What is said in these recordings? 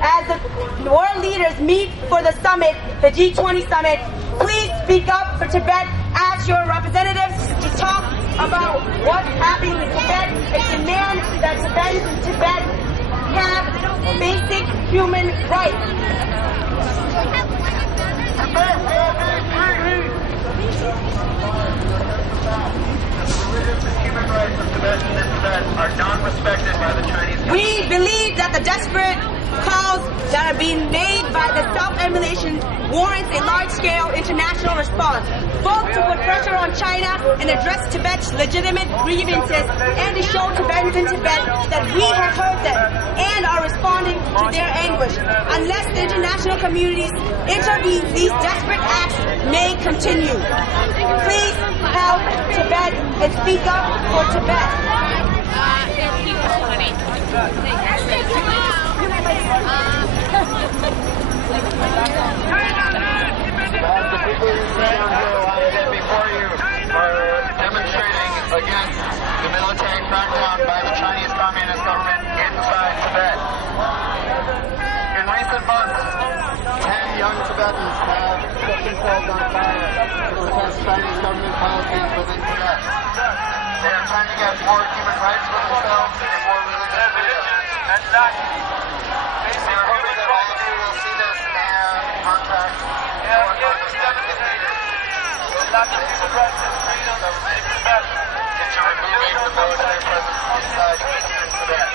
as the world leaders meet for the summit, the G20 summit, please speak up for Tibet. Ask your representatives to talk about what's happening in Tibet and demand that Tibetans in Tibet have basic human rights. Human rights of Tibetans in Tibet are not respected by the Chinese government. We believe that the desperate calls that are being made by the self-immolation warrants a large-scale international response, both to put pressure on China and address Tibet's legitimate grievances and to show Tibetans in Tibet that we have heard them and are responding to their anguish. Unless the international community intervenes, these desperate acts may continue. Please help Tibet and speak up for Tibet. The people who stand here before you are demonstrating against the military crackdown by the Chinese Communist government inside Tibet. In recent months, 10 young Tibetans have set themselves on fire to protest Chinese government policies within Tibet. They are trying to get more human rights for themselves and more religious freedom. They are hoping that all of you will see this and contract more understanding leaders. It's removing the military presence inside eastern Tibet.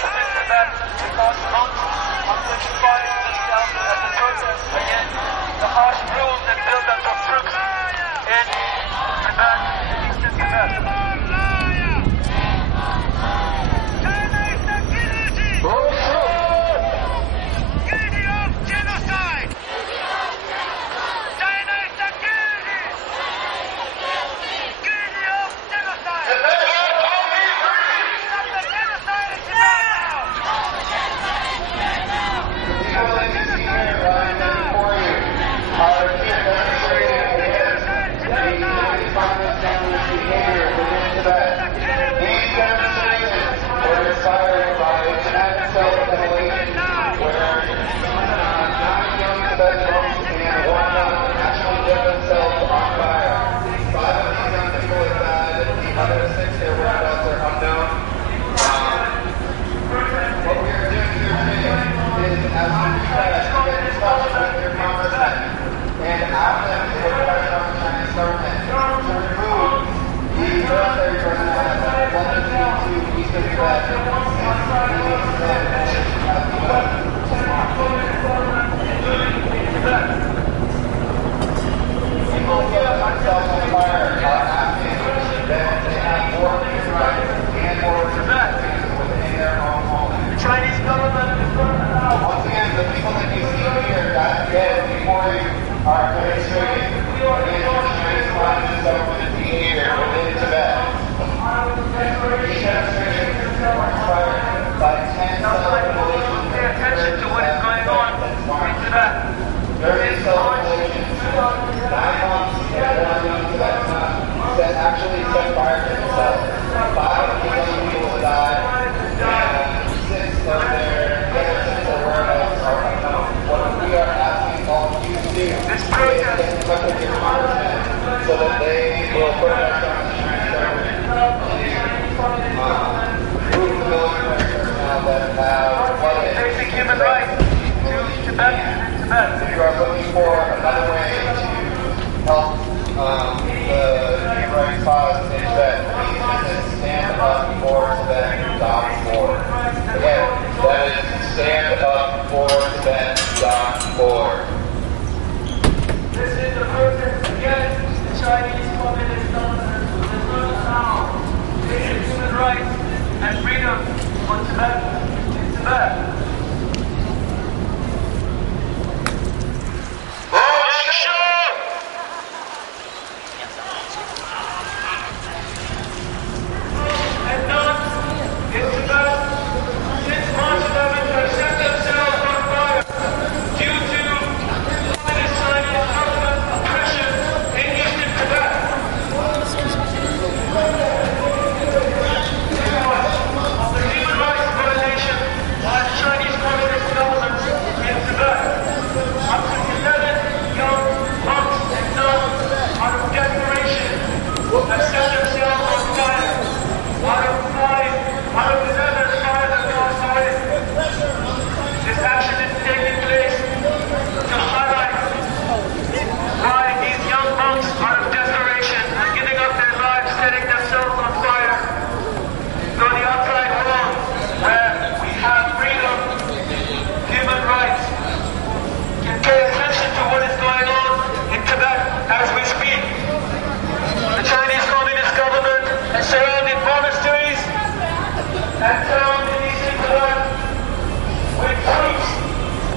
Against the harsh rules and build-up of troops in Tibet, eastern Tibet.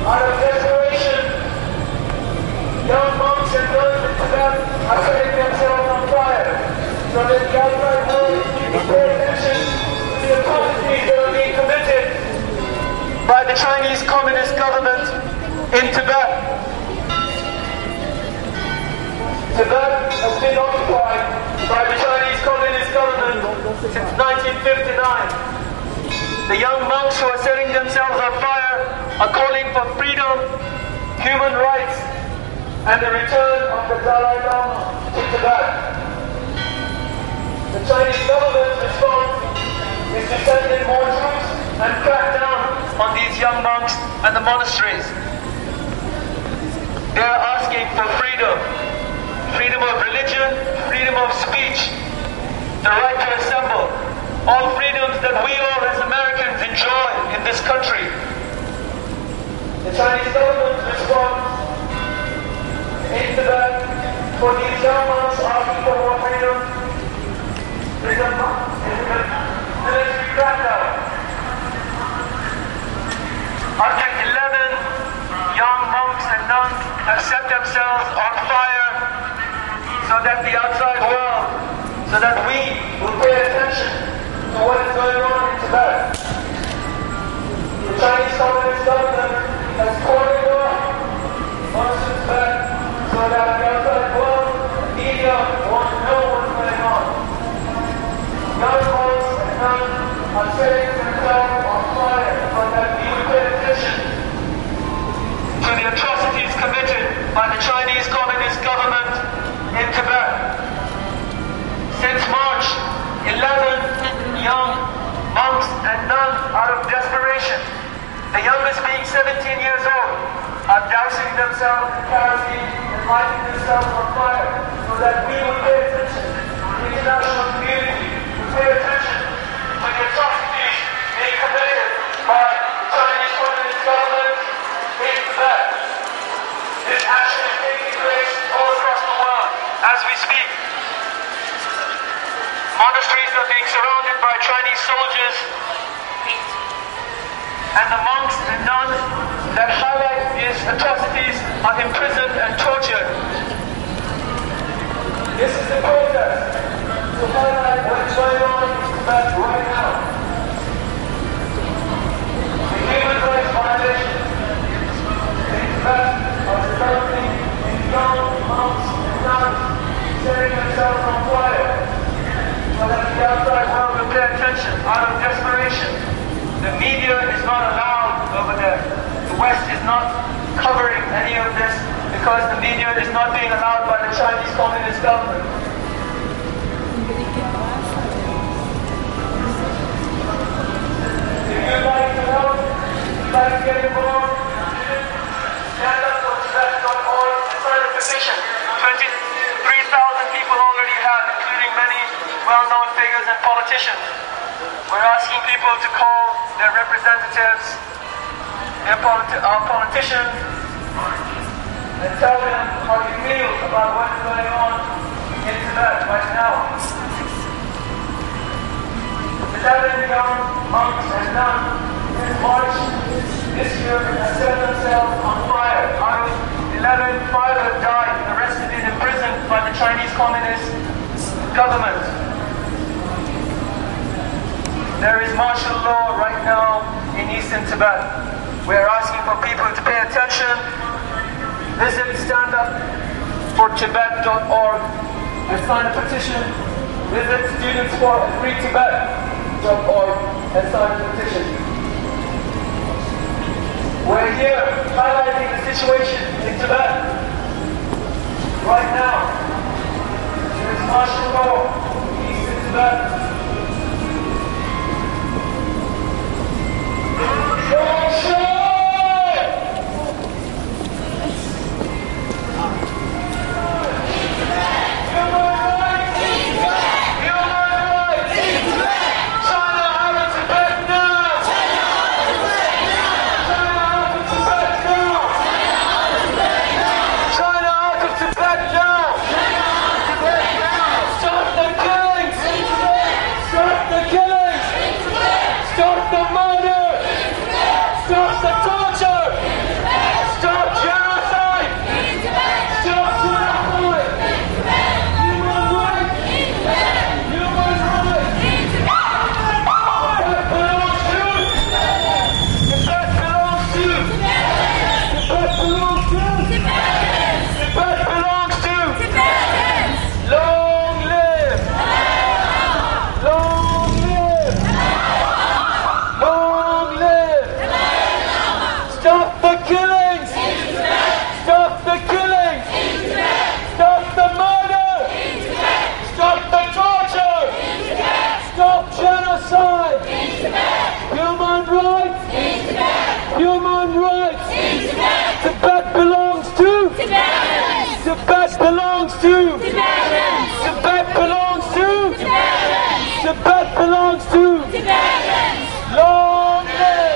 Out of desperation, young monks and nuns in Tibet are setting themselves on fire so that the outside world will pay attention to the atrocities that are being committed by the Chinese Communist government in Tibet. Tibet has been occupied by the Chinese Communist government since 1959. The young monks who are setting themselves on fire are calling for freedom, human rights, and the return of the Dalai Lama to Tibet. The Chinese government's response is to send in more troops and crack down on these young monks and the monasteries. They are asking for freedom. Freedom of religion, freedom of speech, the right to assemble, all freedoms that we all as Americans enjoy in this country. The Chinese government's response in Tibet for these young monks asking for more freedom is a military crackdown. Up to 11 young monks and nuns have set themselves on fire so that the outside world, so that we will pay attention to what is going on in Tibet. The Chinese Communist government has cordoned off most of Tibet so that the outside world, the media, won't know what's going on. Young monks and nuns are setting themselves on fire so that we will pay attention to the atrocities committed by the Chinese Communist government in Tibet. Since March, 11 young monks and nuns, out of desperation, the youngest being 17 years old, are dousing themselves in kerosene and lighting themselves on fire so that we will pay attention, the international community will pay attention to the atrocities being committed by the Chinese Communist government in Tibet. This action is taking place all across the world as we speak. Monasteries are being surrounded by Chinese soldiers, and the monks and nuns that highlight these atrocities are imprisoned and tortured. This is the protest to highlight what is going on in Tibet right now. The human rights violations in Tibet are resulting in young monks and nuns setting themselves on fire so that the outside world will pay attention out of desperation. The media is not allowed over there. The West is not covering any of this because the media is not being allowed by the Chinese Communist government. If you'd like to help, if you'd like to get involved, stand up for Tibetan.org and sign a petition. 23,000 people already have, including many well-known figures and politicians. We're asking people to call their representatives, our politicians, and tell them how you feel about what is going on in Tibet right now. 11 young monks and nuns in March this year have set themselves on fire. Out of 11, 5 have died, the rest have been imprisoned by the Chinese Communist government. There is martial law right now in eastern Tibet. We are asking for people to pay attention. Visit standupfortibet.org and sign a petition. Visit studentsforfreetibet.org and sign a petition. We're here highlighting the situation in Tibet. Right now, there is martial law in eastern Tibet. Stop rights. Tibet belongs to Tibetans. Tibet belongs to Tibetans. Tibet belongs to Tibetans. Tibet belongs to Tibetans. Long live!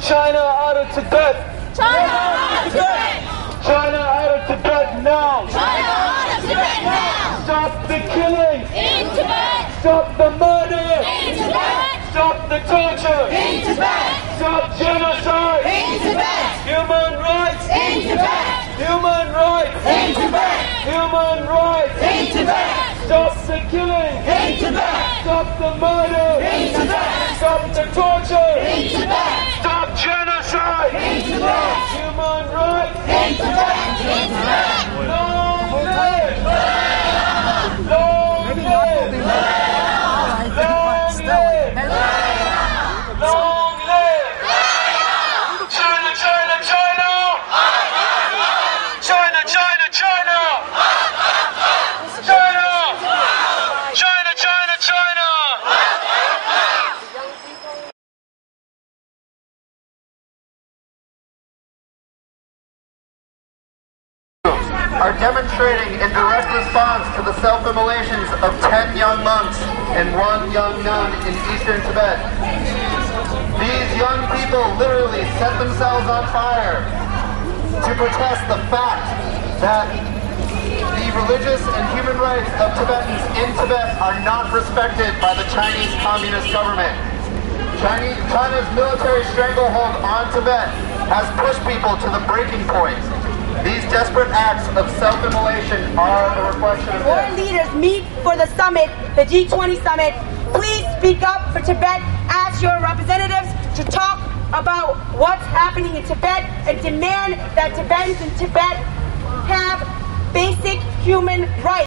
China out of Tibet! China out of Tibet! China out of Tibet now! China out of Tibet now! Stop the killing! In Tibet! Stop the murder! In Tibet! Stop the torture! In Tibet! Stop genocide! In Tibet! Human rights! In Tibet! Human rights! In Tibet! Human rights! In Tibet! Stop the killing! In Tibet! Stop the murder! In Tibet! Stop the torture! In Tibet! Stop genocide! In Tibet! Human rights! In Tibet! In Tibet! Long live! Long live! Long live! Long live! China, China, China! China, China, China! China! China, China, China! Are demonstrating in direct response to the self-immolations of 10 young monks and 1 young nun in eastern Tibet. These young people literally set themselves on fire to protest the fact that the religious and human rights of Tibetans in Tibet are not respected by the Chinese Communist government. China's military stranglehold on Tibet has pushed people to the breaking point. These desperate acts of self-immolation are a reflection of World this. leaders meet for the summit, the G20 summit. Please speak up for Tibet. Ask your representatives to talk about what's happening in Tibet and demand that Tibetans in Tibet have basic human rights.